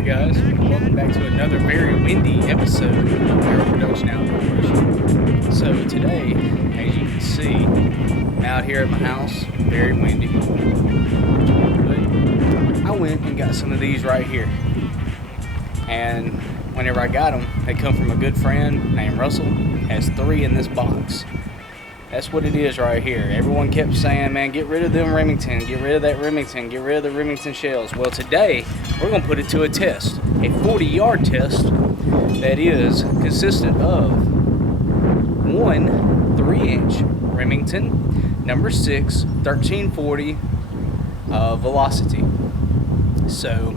Alright guys, welcome back to another very windy episode of Arrow Production Outdoors. So today, as you can see, I'm out here at my house, very windy. But I went and got some of these right here. And whenever I got them, they come from a good friend named Russell. Has 3 in this box. That's what it is right here. Everyone kept saying, man, get rid of them Remington, get rid of that Remington, get rid of the Remington shells. Well, today, we're going to put it to a test. A 40-yard test that is consistent of one 3-inch Remington, number 6, 1340 velocity. So,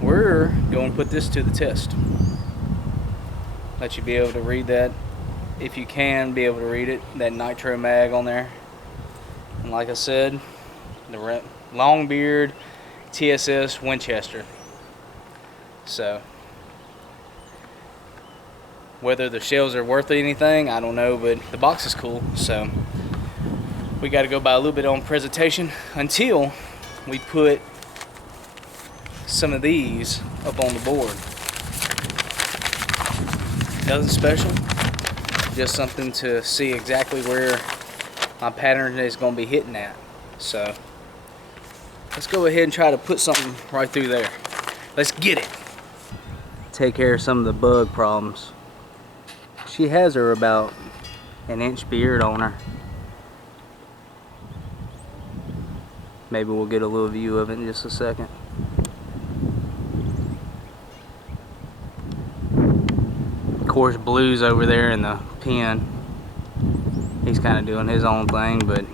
we're going to put this to the test. Let you be able to read that. If you can be able to read it, that nitro mag on there. And like I said, the Longbeard TSS Winchester. So whether the shells are worth anything, I don't know, but the box is cool. So we got to go by a little bit on presentation until we put some of these up on the board. Nothing special. Just something to see exactly where my pattern is going to be hitting at. So let's go ahead and try to put something right through there. Let's get it. Take care of some of the bug problems. She has her about an inch beard on her. Maybe we'll get a little view of it in just a second. Of course, Blue's over there in the pen. He's kind of doing his own thing, but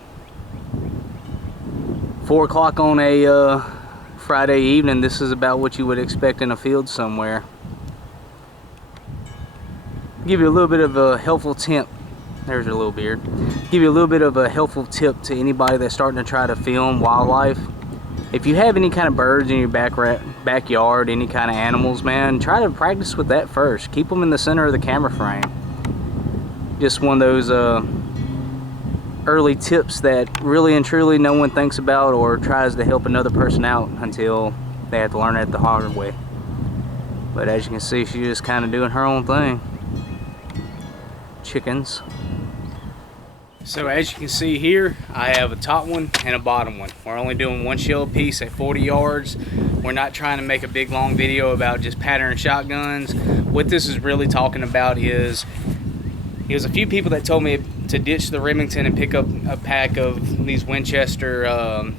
4 o'clock on a Friday evening, this is about what you would expect in a field somewhere. Give you a little bit of a helpful tip. There's your little beard. Give you a little bit of a helpful tip to anybody that's starting to try to film wildlife. If you have any kind of birds in your backyard, any kind of animals, man, try to practice with that first. Keep them in the center of the camera frame. Just one of those early tips that really and truly no one thinks about or tries to help another person out until they have to learn it the hard way. But as you can see, she's just kind of doing her own thing. Chickens. So as you can see here, I have a top one and a bottom one. We're only doing 1 shell a piece at 40 yards. We're not trying to make a big long video about just pattern shotguns. What this is really talking about is, it was a few people that told me to ditch the Remington and pick up a pack of these Winchester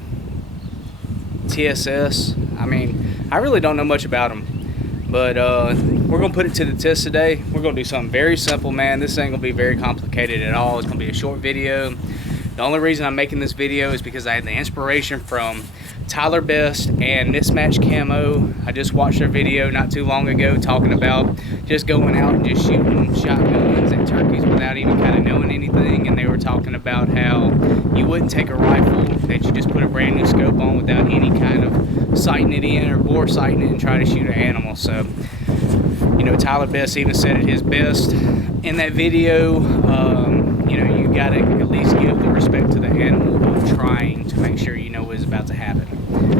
TSS. I mean, I really don't know much about them. But we're going to put it to the test today. We're going to do something very simple, man. This ain't going to be very complicated at all. It's going to be a short video. The only reason I'm making this video is because I had the inspiration from Tyler Best and Mismatch Camo. I just watched their video not too long ago talking about just going out and just shooting shotguns at turkeys without even kind of knowing anything. And they were talking about how you wouldn't take a rifle that you just put a brand new scope on without any kind of sighting it in or bore sighting it and try to shoot an animal. So, you know, Tyler Best even said it his best in that video. You know, you gotta at least give the respect to the animal of trying to make sure you know what is about to happen.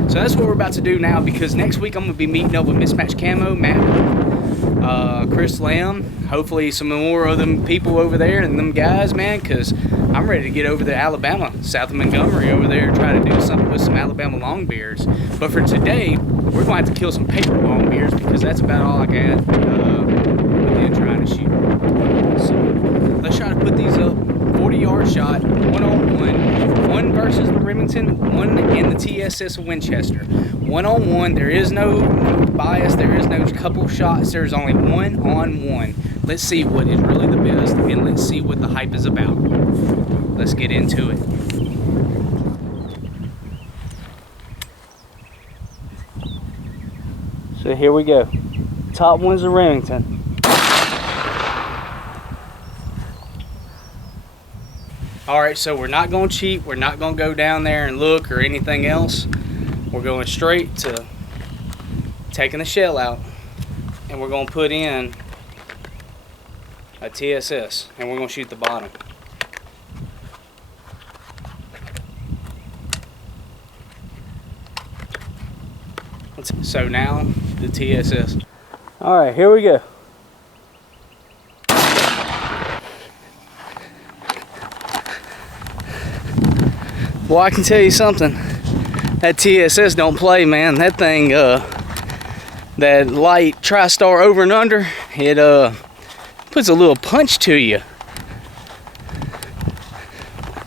So that's what we're about to do now, because next week I'm gonna be meeting up with Mismatch Camo, Matt, Chris Lamb, hopefully some more of them people over there and them guys, man, because I'm ready to get over to Alabama, south of Montgomery over there, and try to do something with some Alabama longbeards. But for today, we're going to have to kill some paper longbeards, because that's about all I got within trying to shoot. So let's try to put these up. 40-yard shot, 1-on-1, 1 versus the Remington, 1 in the TSS Winchester. 1-on-1, there is no bias, there is no couple shots, there's only 1-on-1. Let's see what is really the best, and let's see what the hype is about. Let's get into it. So here we go. Top one's the Remington. Alright, so we're not going to cheat. We're not going to go down there and look or anything else. We're going straight to taking the shell out, and we're going to put in a TSS, and we're going to shoot the bottom. Let's So now the TSS. All right, here we go. Well, I can tell you something. That TSS don't play, man. That thing, that light TriStar over and under, it puts a little punch to you.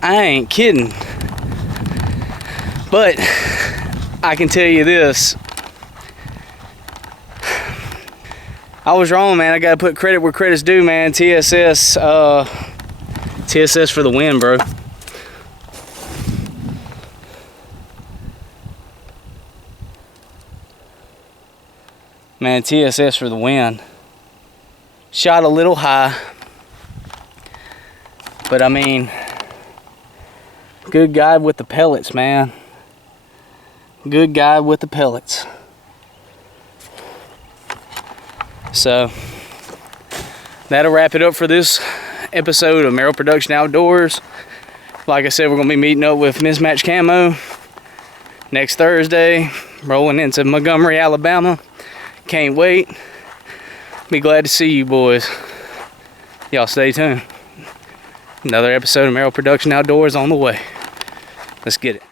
I ain't kidding. But I can tell you this. I was wrong, man. I gotta put credit where credit's due, man. TSS for the win, bro. Man, TSS for the win. Shot a little high, but I mean, good guide with the pellets, man. Good guide with the pellets. So that'll wrap it up for this episode of M.P.O Production Outdoors. Like I said, we're gonna be meeting up with Mismatch Camo next Thursday, rolling into Montgomery, Alabama. Can't wait. Be glad to see you boys. Y'all stay tuned. Another episode of M.P.O Production Outdoors on the way. Let's get it.